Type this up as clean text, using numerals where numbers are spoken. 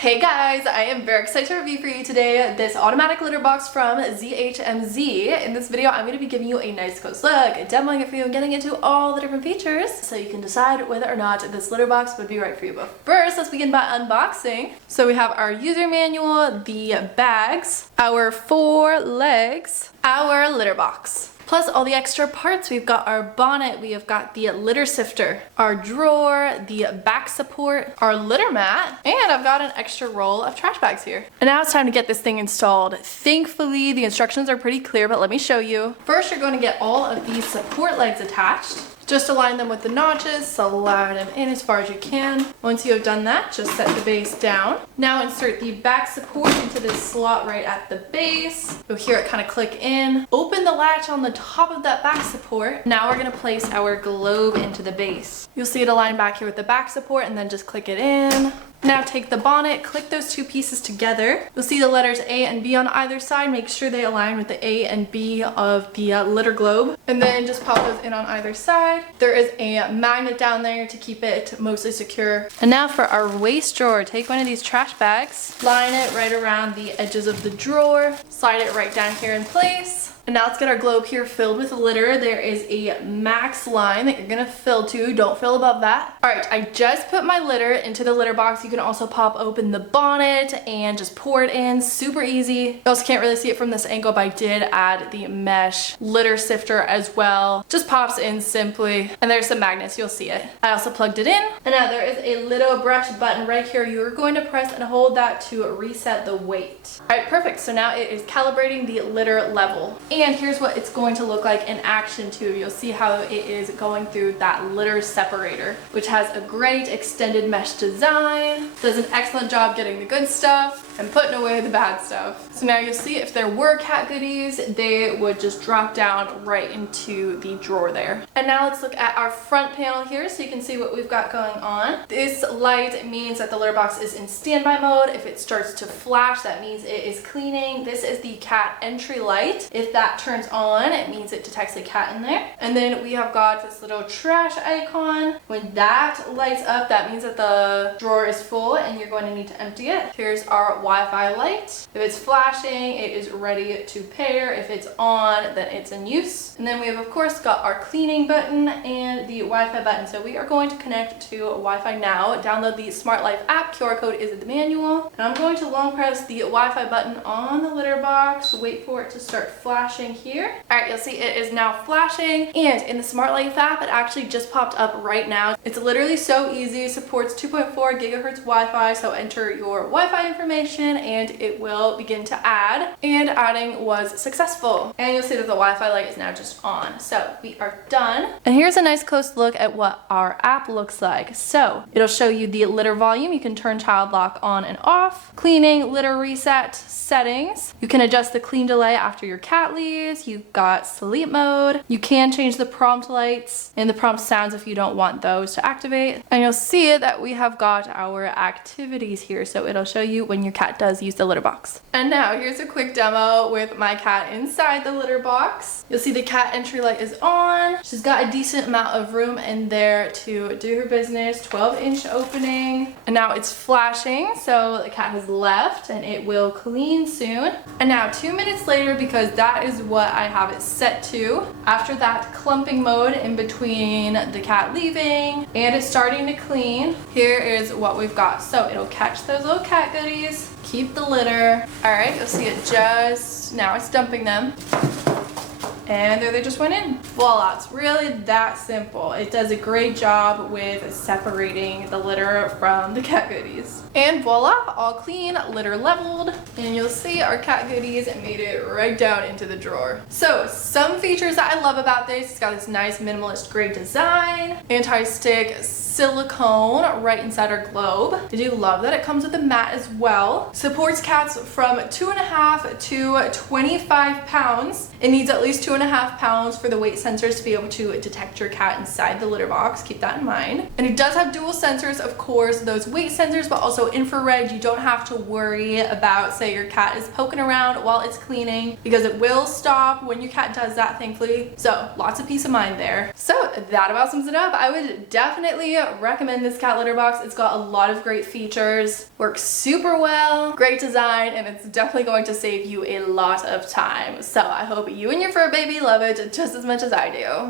Hey guys, I am very excited to review for you today this automatic litter box from ZHMZ. In this video, I'm going to be giving you a nice close look, demoing it for you, and getting into all the different features so you can decide whether or not this litter box would be right for you. But first, let's begin by unboxing. So we have our user manual, the bags, our 4 legs, our litter box. Plus all the extra parts. We've got our bonnet, we have got the litter sifter, our drawer, the back support, our litter mat, and I've got an extra roll of trash bags here. And now it's time to get this thing installed. Thankfully, the instructions are pretty clear, but let me show you. First, you're going to get all of these support legs attached. Just align them with the notches, slide them in as far as you can. Once you have done that, just set the base down. Now insert the back support into this slot right at the base. You'll hear it kind of click in. Open the latch on the top of that back support. Now we're gonna place our globe into the base. You'll see it align back here with the back support and then just click it in. Now take the bonnet, click those 2 pieces together. You'll see the letters A and B on either side. Make sure they align with the A and B of the litter globe. And then just pop those in on either side. There is a magnet down there to keep it mostly secure. And now for our waste drawer, take one of these trash bags, line it right around the edges of the drawer, slide it right down here in place. And now let's get our globe here filled with litter. There is a max line that you're gonna fill to. Don't fill above that. All right, I just put my litter into the litter box. You can also pop open the bonnet and just pour it in. Super easy. You also can't really see it from this angle, but I did add the mesh litter sifter as well. Just pops in simply. And there's some magnets, you'll see it. I also plugged it in. And now there is a little brush button right here. You're going to press and hold that to reset the weight. All right, perfect. So now it is calibrating the litter level. And here's what it's going to look like in action too. You'll see how it is going through that litter separator, which has a great extended mesh design. Does an excellent job getting the good stuff and putting away the bad stuff. So now you'll see if there were cat goodies, they would just drop down right into the drawer there. And now let's look at our front panel here so you can see what we've got going on. This light means that the litter box is in standby mode. If it starts to flash, that means it is cleaning. This is the cat entry light. If that turns on, it means it detects a cat in there. And then we have got this little trash icon. When that lights up, that means that the drawer is full and you're going to need to empty it. Here's our Wi-Fi light. If it's flashing, it is ready to pair. If it's on, then it's in use. And then we have, of course, got our cleaning button and the Wi-Fi button. So we are going to connect to Wi-Fi now. Download the Smart Life app. QR code is in the manual. And I'm going to long press the Wi-Fi button on the litter box. Wait for it to start flashing here. All right, you'll see it is now flashing. And in the Smart Life app, it actually just popped up right now. It's literally so easy. It supports 2.4 gigahertz Wi-Fi. So enter your Wi-Fi information and it will begin to add, and adding was successful. And you'll see that the Wi-Fi light is now just on. So we are done. And here's a nice close look at what our app looks like. So it'll show you the litter volume. You can turn child lock on and off, cleaning, litter reset, settings. You can adjust the clean delay after your cat leaves. You've got sleep mode. You can change the prompt lights and the prompt sounds if you don't want those to activate. And you'll see that we have got our activities here. So it'll show you when your cat does use the litter box. And now here's a quick demo with my cat inside the litter box. You'll see the cat entry light is on. She's got a decent amount of room in there to do her business. 12-inch opening. And now it's flashing, so the cat has left and it will clean soon. And now 2 minutes later, because that is what I have it set to, after that clumping mode in between the cat leaving and it's starting to clean, here is what we've got. So it'll catch those little cat goodies, keep the litter. All right, you'll see it just now, it's dumping them. And there they just went in. Voila, it's really that simple. It does a great job with separating the litter from the cat goodies. And voila, all clean, litter leveled. And you'll see our cat goodies made it right down into the drawer. So some features that I love about this, it's got this nice minimalist gray design, anti-stick silicone right inside our globe. I do love that it comes with a mat as well. Supports cats from 2.5 to 25 pounds. It needs at least 2.5 pounds for the weight sensors to be able to detect your cat inside the litter box. Keep that in mind. And it does have dual sensors, of course, those weight sensors, but also infrared. You don't have to worry about, say, your cat is poking around while it's cleaning, because it will stop when your cat does that, thankfully. So lots of peace of mind there. So that about sums it up. I would definitely recommend this cat litter box. It's got a lot of great features, works super well, great design, and it's definitely going to save you a lot of time. So I hope you and your fur baby love it just as much as I do.